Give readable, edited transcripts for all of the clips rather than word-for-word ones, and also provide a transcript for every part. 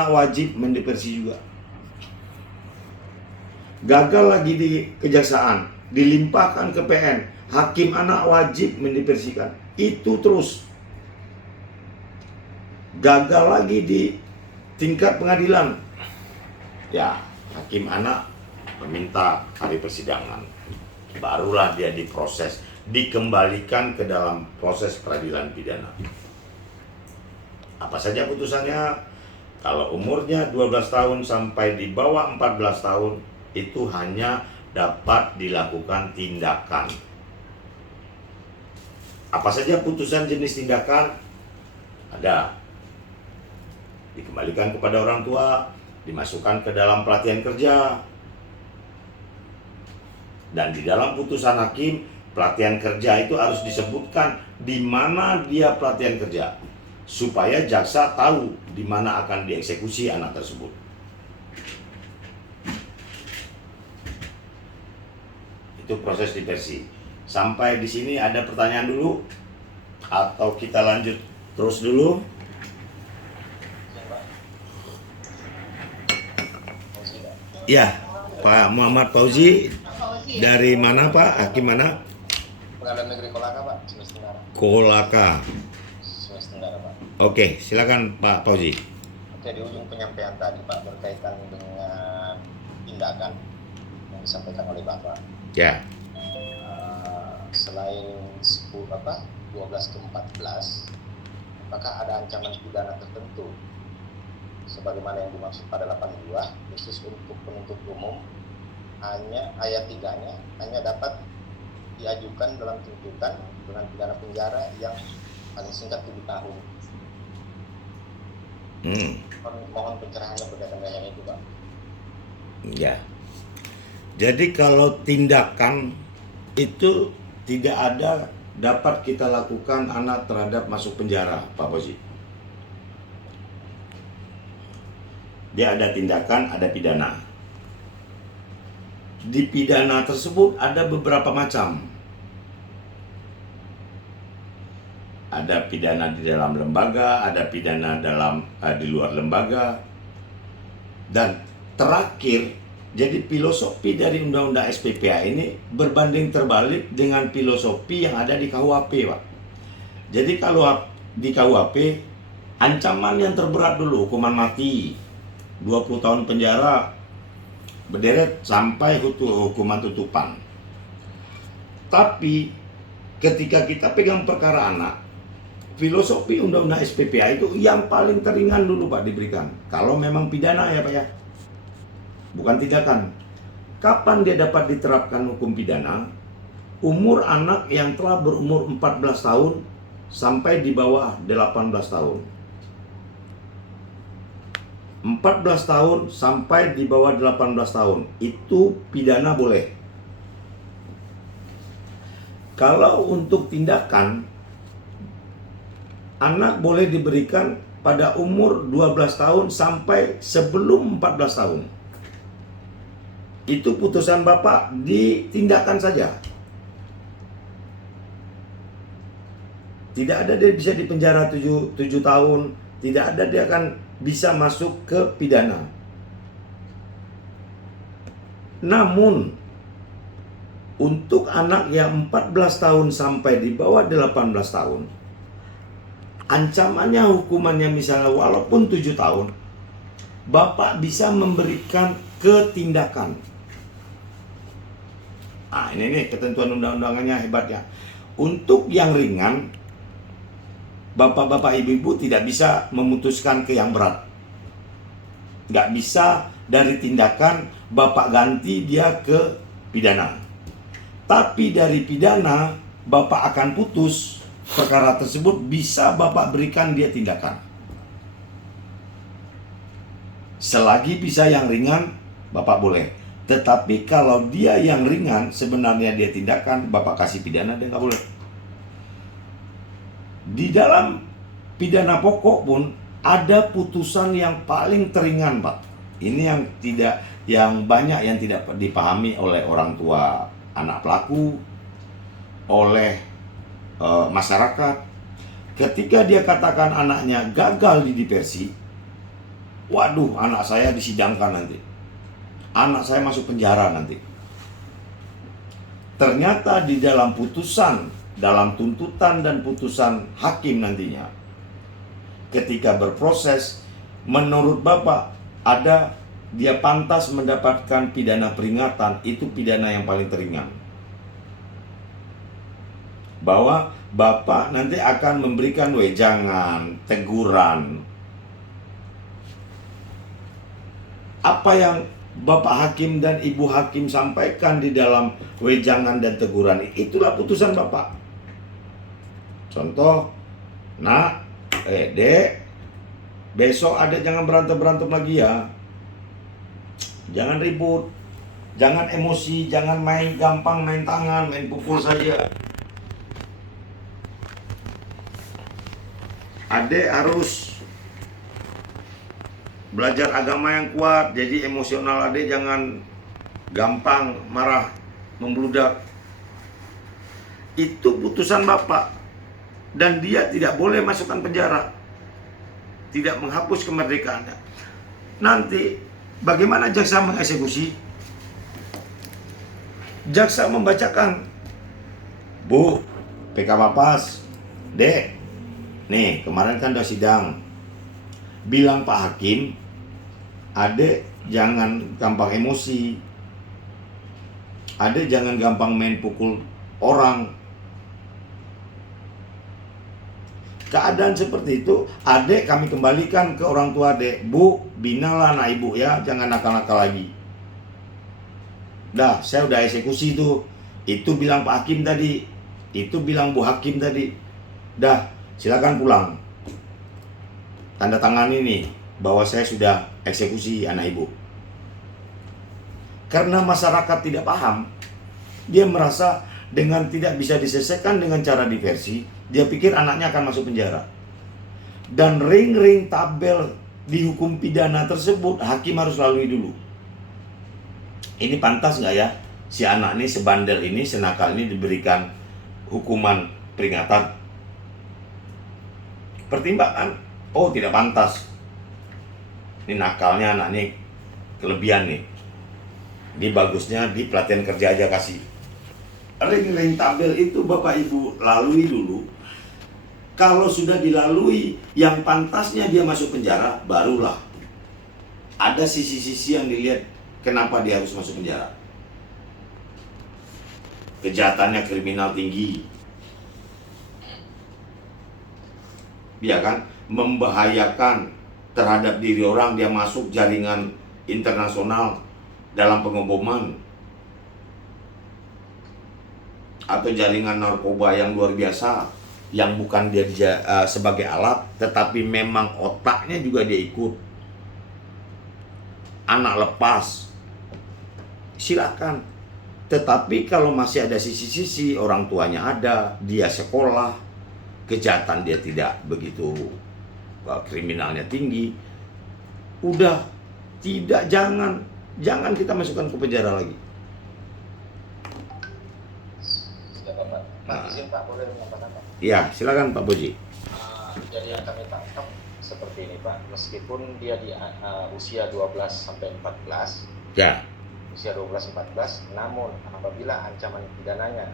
wajib mendiversi juga. Gagal lagi di kejaksaan, dilimpahkan ke PN, hakim anak wajib mendiversikan. Itu terus. Gagal lagi di tingkat pengadilan. Ya, hakim anak meminta hari persidangan. Barulah dia diproses, dikembalikan ke dalam proses peradilan pidana. Apa saja putusannya? Kalau umurnya 12 tahun sampai di bawah 14 tahun, itu hanya dapat dilakukan tindakan. Apa saja putusan jenis tindakan? Ada. Dikembalikan kepada orang tua, dimasukkan ke dalam pelatihan kerja. Dan di dalam putusan hakim, pelatihan kerja itu harus disebutkan di mana dia pelatihan kerja, supaya jaksa tahu di mana akan dieksekusi anak tersebut. Itu proses diversi. Sampai di sini ada pertanyaan dulu atau kita lanjut terus dulu? Ya, Pak Muhammad Fauzi. Dari mana Pak? Hakim mana? Pengadilan Negeri Kolaka, Pak, Sulawesi Tenggara. Kolaka. Sulawesi Tenggara, Pak. Oke, silakan Pak Fauzi. Oke, di ujung penyampaian tadi, Pak, berkaitan dengan tindakan yang disampaikan oleh Bapak. Ya. Selain 12 ke 14, apakah ada ancaman pidana tertentu sebagaimana yang dimaksud pada 82, khusus untuk penuntut umum, hanya ayat 3-nya hanya dapat diajukan dalam tuntutan dengan pidana penjara yang paling singkat 7 tahun. Mohon pencerahannya berkaitan dengan itu, Pak. Ya. Jadi kalau tindakan itu tidak ada dapat kita lakukan anak terhadap masuk penjara, Pak Fauzi. Dia ada tindakan, ada pidana. Di pidana tersebut ada beberapa macam. Ada pidana di dalam lembaga, ada pidana di luar lembaga. Dan terakhir, jadi filosofi dari Undang-Undang SPPA ini berbanding terbalik dengan filosofi yang ada di KUHP, Pak. Jadi kalau di KUHP, ancaman yang terberat dulu hukuman mati, 20 tahun penjara berderet sampai hukuman tutupan. Tapi ketika kita pegang perkara anak, filosofi Undang-Undang SPPA itu yang paling teringan dulu Pak diberikan. Kalau memang pidana ya Pak ya, bukan tindakan. Kapan dia dapat diterapkan hukum pidana? Umur anak yang telah berumur 14 tahun sampai di bawah 18 tahun. 14 tahun sampai di bawah 18 tahun itu pidana boleh. Kalau untuk tindakan, anak boleh diberikan pada umur 12 tahun sampai sebelum 14 tahun. Itu putusan Bapak ditindakan saja. Tidak ada dia bisa dipenjara 7 tahun, tidak ada dia akan bisa masuk ke pidana. Namun untuk anak yang 14 tahun sampai di bawah 18 tahun, ancamannya hukumannya misalnya walaupun 7 tahun, Bapak bisa memberikan ketindakan. Ini nih ketentuan undang-undangannya hebatnya. Untuk yang ringan, Bapak-bapak, ibu-ibu tidak bisa memutuskan ke yang berat. Nggak bisa dari tindakan Bapak ganti dia ke pidana. Tapi dari pidana Bapak akan putus perkara tersebut, bisa Bapak berikan dia tindakan. Selagi bisa yang ringan, Bapak boleh. Tetapi kalau dia yang ringan, sebenarnya dia tindakan, Bapak kasih pidana, dia nggak boleh. Di dalam pidana pokok pun ada putusan yang paling teringan, Pak. Ini yang banyak yang tidak dipahami oleh orang tua anak pelaku, oleh masyarakat. Ketika dia katakan anaknya gagal di diversi, Waduh, anak saya disidangkan nanti. Anak saya masuk penjara nanti. Ternyata di dalam putusan, dalam tuntutan dan putusan hakim nantinya, ketika berproses, menurut Bapak, dia pantas mendapatkan pidana peringatan, itu pidana yang paling teringan. Bahwa Bapak nanti akan memberikan wejangan, teguran. Apa yang Bapak Hakim dan Ibu Hakim sampaikan di dalam wejangan dan teguran, itulah putusan Bapak. Contoh, nak, dek, besok ada jangan berantem-berantem lagi ya. Jangan ribut, jangan emosi, jangan main gampang, main tangan, main pukul saja. Adek harus belajar agama yang kuat, jadi emosional adek jangan gampang marah, membludak. Itu putusan Bapak. Dan dia tidak boleh masukkan penjara, tidak menghapus kemerdekaannya. Nanti bagaimana jaksa mengeksekusi? Jaksa membacakan, Bu, PK Papas, Dek, nih kemarin kan udah sidang, bilang Pak Hakim, adek jangan gampang emosi, adek jangan gampang main pukul orang. Keadaan seperti itu, adek kami kembalikan ke orang tua adek. Bu, binalah anak ibu ya, jangan nakal-nakal lagi. Dah, saya udah eksekusi tuh. Itu bilang Pak Hakim tadi, itu bilang Bu Hakim tadi. Dah, silakan pulang. Tanda tangan ini bahwa saya sudah eksekusi anak ibu. Karena masyarakat tidak paham, dia merasa dengan tidak bisa diselesaikan dengan cara diversi, dia pikir anaknya akan masuk penjara. Dan ring-ring tabel di hukum pidana tersebut hakim harus lalui dulu. Ini pantas nggak ya si anak ini, sebandel ini, senakal ini diberikan hukuman peringatan? Pertimbangkan, oh tidak pantas. Ini nakalnya anak ini kelebihan nih. Ini bagusnya di pelatihan kerja aja kasih. Ring-ring tabel itu Bapak Ibu lalui dulu. Kalau sudah dilalui yang pantasnya dia masuk penjara, barulah ada sisi-sisi yang dilihat kenapa dia harus masuk penjara. Kejahatannya kriminal tinggi, dia kan membahayakan terhadap diri orang, dia masuk jaringan internasional dalam pengeboman atau jaringan narkoba yang luar biasa, yang bukan dia sebagai alat, tetapi memang otaknya juga dia ikut. Anak lepas, silakan. Tetapi kalau masih ada sisi-sisi orang tuanya ada, dia sekolah, kejahatan dia tidak begitu, kriminalnya tinggi, udah tidak, jangan kita masukkan ke penjara lagi. Izin Pak, boleh menyampaikan Pak? Ya, silakan Pak Boji. Jadi yang kami tangkap seperti ini Pak, meskipun dia di usia 12 sampai 14, Ya. usia 12-14, namun apabila ancaman pidananya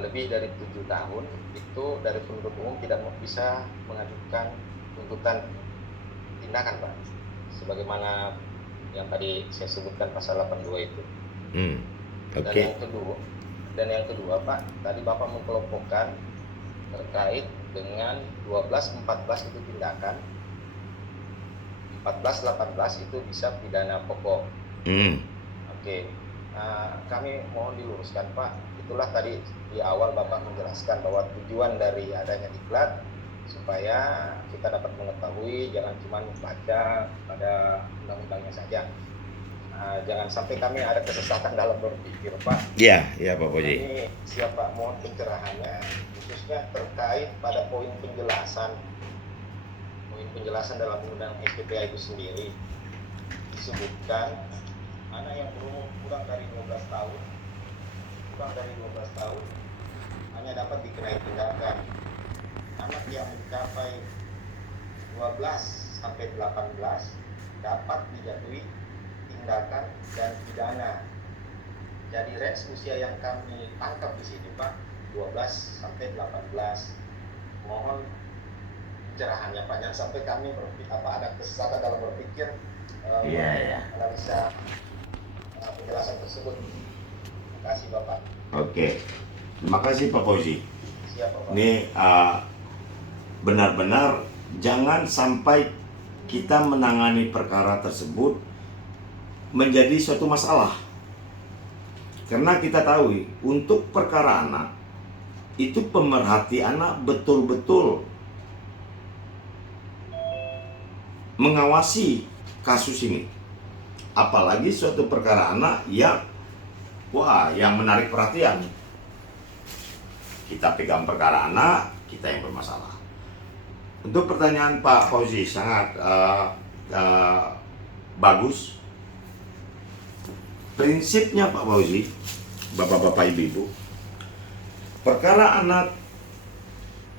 lebih dari 7 tahun, itu dari penuntut umum tidak bisa mengajukan tuntutan tindakan Pak, sebagaimana yang tadi saya sebutkan pasal 82 itu. Oke. Dan yang kedua Pak, tadi Bapak mengkelompokkan terkait dengan 12-14 itu tindakan, 14-18 itu bisa pidana pokok. Oke. Kami mohon diluruskan Pak, itulah tadi di awal Bapak menjelaskan bahwa tujuan dari adanya diklat supaya kita dapat mengetahui, jangan cuma membaca pada undang-undangnya saja. Jangan sampai kami ada kesesatan dalam berpikir Pak. Iya Pak Boji. Ini siapa mohon pencerahannya, khususnya terkait pada poin penjelasan dalam undang SPPA itu sendiri. Disebutkan anak yang berumur kurang dari 12 tahun hanya dapat dikenai tindakan. Anak yang mencapai 12 sampai 18 dapat dijatuhi tindakan dan pidana. Jadi range usia yang kami tangkap di sini Pak 12 sampai 18. Mohon pencerahannya Pak, jangan sampai kami ada kesesatan dalam berpikir analisa penjelasan tersebut. Terima kasih Bapak. Oke, terima kasih Pak Fauzi. Siap Bapak. Ini benar-benar jangan sampai kita menangani perkara tersebut menjadi suatu masalah. Karena kita tahu untuk perkara anak itu pemerhati anak betul-betul mengawasi kasus ini. Apalagi suatu perkara anak yang menarik perhatian. Kita pegang perkara anak, kita yang bermasalah. Untuk pertanyaan Pak Fauzi sangat bagus. Prinsipnya Pak Fauzi, Bapak-bapak Ibu-ibu, perkara anak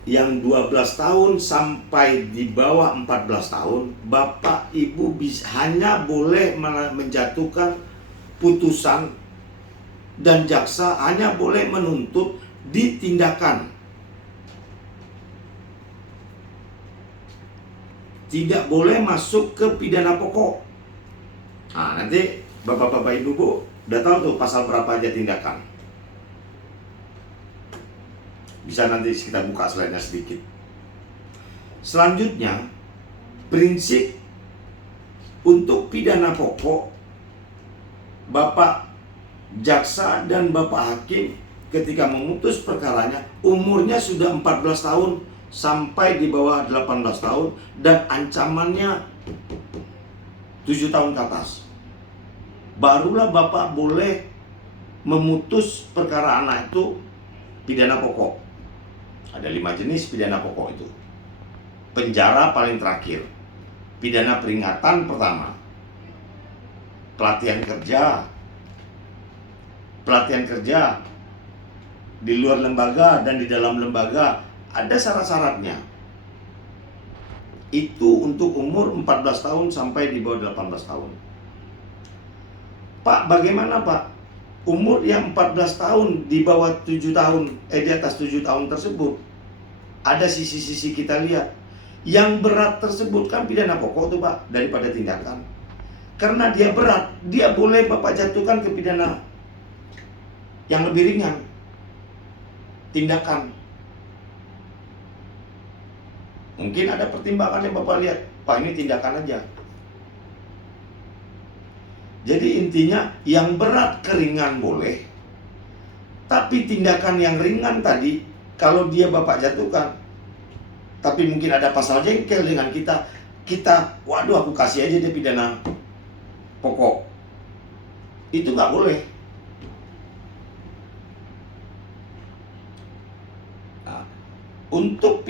yang 12 tahun sampai di bawah 14 tahun, Bapak Ibu hanya boleh menjatuhkan putusan dan jaksa hanya boleh menuntut ditindakan. Tidak boleh masuk ke pidana pokok. Nah, nanti Bapak-bapak Ibu udah tahu tuh pasal berapa aja tindakan. Bisa nanti kita buka slide-nya sedikit. Selanjutnya, prinsip untuk pidana pokok, Bapak jaksa dan Bapak hakim ketika memutus perkaranya umurnya sudah 14 tahun sampai di bawah 18 tahun dan ancamannya 7 tahun ke atas. Barulah Bapak boleh memutus perkara anak itu pidana pokok. Ada 5 jenis pidana pokok itu. Penjara paling terakhir. Pidana peringatan pertama. Pelatihan kerja. Pelatihan kerja di luar lembaga dan di dalam lembaga ada syarat-syaratnya. Itu untuk umur 14 tahun sampai di bawah 18 tahun. Pak, bagaimana Pak? Umur yang 14 tahun di bawah 7 tahun, di atas 7 tahun tersebut, ada sisi-sisi kita lihat. Yang berat tersebut kan pidana pokok tuh Pak, daripada tindakan. Karena dia berat, dia boleh Bapak jatuhkan ke pidana yang lebih ringan. Tindakan. Mungkin ada pertimbangan yang Bapak lihat, Pak ini tindakan aja. Jadi intinya yang berat keringan boleh, tapi tindakan yang ringan tadi kalau dia Bapak jatuhkan, tapi mungkin ada pasal jengkel dengan kita waduh aku kasih aja dia pidana pokok, itu nggak boleh. Nah, untuk